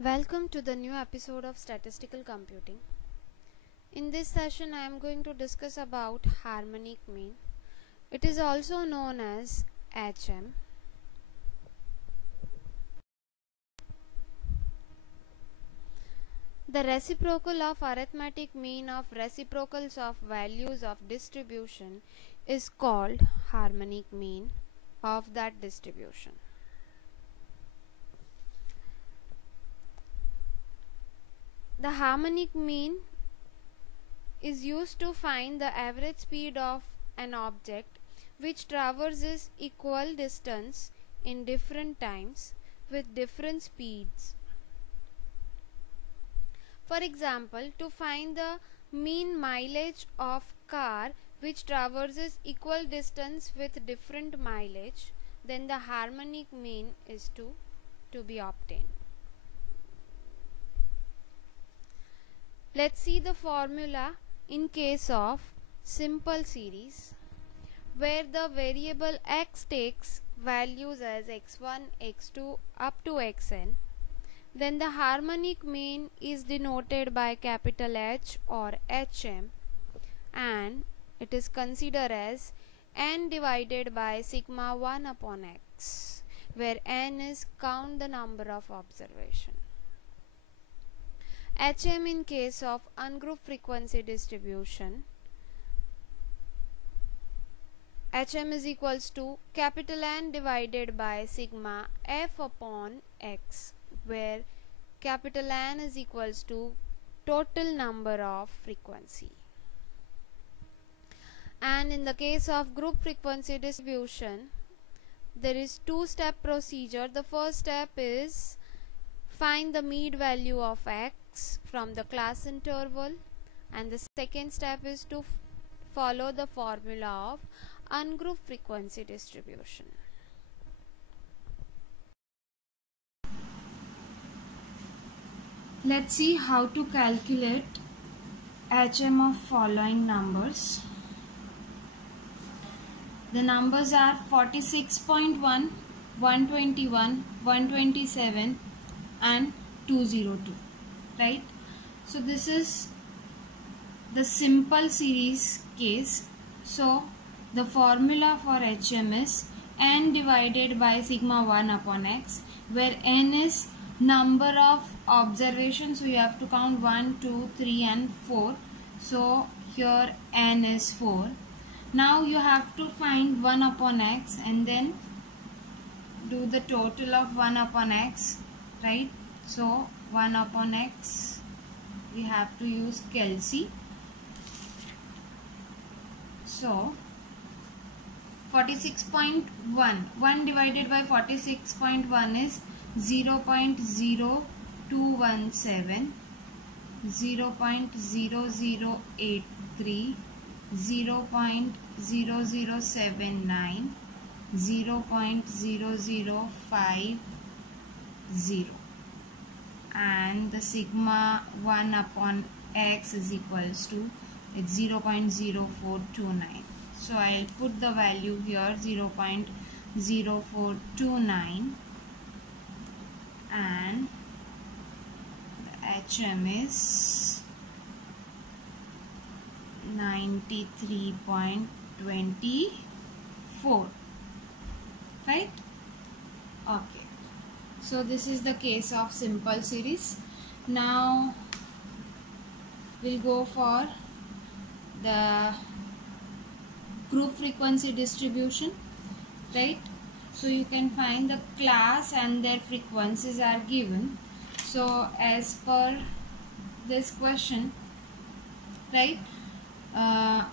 Welcome to the new episode of Statistical Computing. In this session I am going to discuss about harmonic mean. It is also known as HM. The reciprocal of arithmetic mean of reciprocals of values of distribution is called harmonic mean of that distribution. The harmonic mean is used to find the average speed of an object which traverses equal distance in different times with different speeds. For example, to find the mean mileage of car which traverses equal distance with different mileage, then the harmonic mean is to be obtained. Let's see the formula in case of simple series where the variable x takes values as x1, x2 up to xn. Then the harmonic mean is denoted by capital H or HM, and it is considered as n divided by sigma 1 upon x, where n is count the number of observation. HM in case of ungrouped frequency distribution, HM is equals to capital N divided by sigma f upon x, where capital N is equals to total number of frequency. And in the case of group frequency distribution, there is two-step procedure. The first step is find the mean value of x from the class interval, and the second step is to follow the formula of ungrouped frequency distribution. Let's see how to calculate HM of following numbers. The numbers are 46.1, 121, 127 and 202, right? So this is the simple series case. So the formula for HM is n divided by sigma 1 upon x, where n is number of observations. So you have to count 1, 2, 3 and 4. So here n is 4. Now you have to find 1 upon x and then do the total of 1 upon x, right? So 1 upon x, we have to use Kelsey. So 46.1, 1 divided by 46.1 is 0.0217, 0.0083, 0.0079, 0.0050, and the sigma 1 upon x is equals to, it's 0.0429. So I'll put the value here, 0.0429, and the HM is 93.24, right? Okay. So this is the case of simple series. Now we'll go for the group frequency distribution, right? So you can find the class and their frequencies are given. So as per this question, right,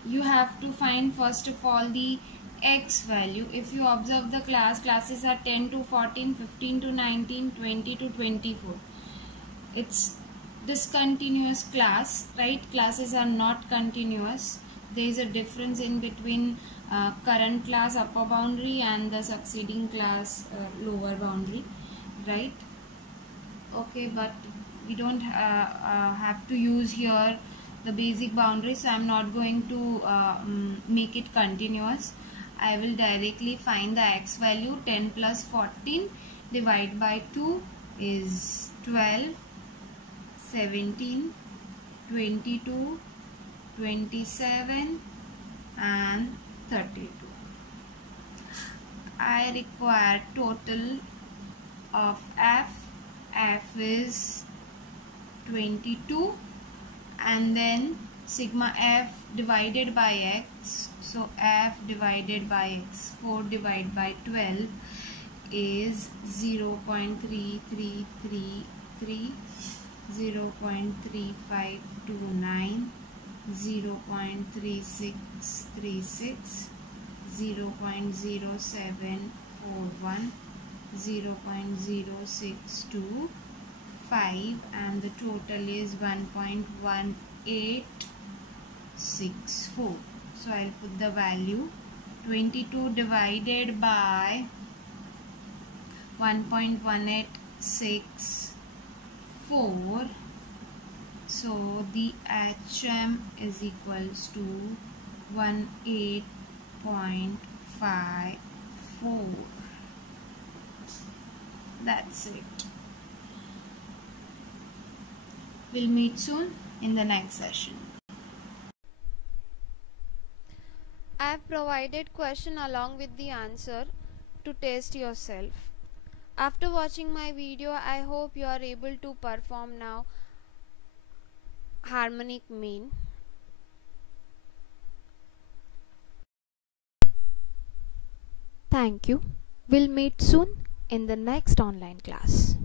you have to find first of all the x value. If you observe the classes are 10 to 14, 15 to 19, 20 to 24. It's discontinuous class, right? Classes are not continuous. There is a difference in between current class upper boundary and the succeeding class lower boundary, right? Okay, but we don't have to use here the basic boundary, so I am not going to make it continuous. I will directly find the x value. 10 plus 14 divided by 2 is 12, 17, 22, 27 and 32. I require total of f. F is 22 and then sigma f divided by x. So f divided by x, 4 divided by 12 is 0.3333, 0.3529, 0.3636, 0.0741, 0.0625, and the total is 1.1864. So I'll put the value 22 divided by 1.1864. So the HM is equals to 18.54. That's it. We'll meet soon in the next session. I have provided question along with the answer to test yourself. After watching my video, I hope you are able to perform now harmonic mean. Thank you. We'll meet soon in the next online class.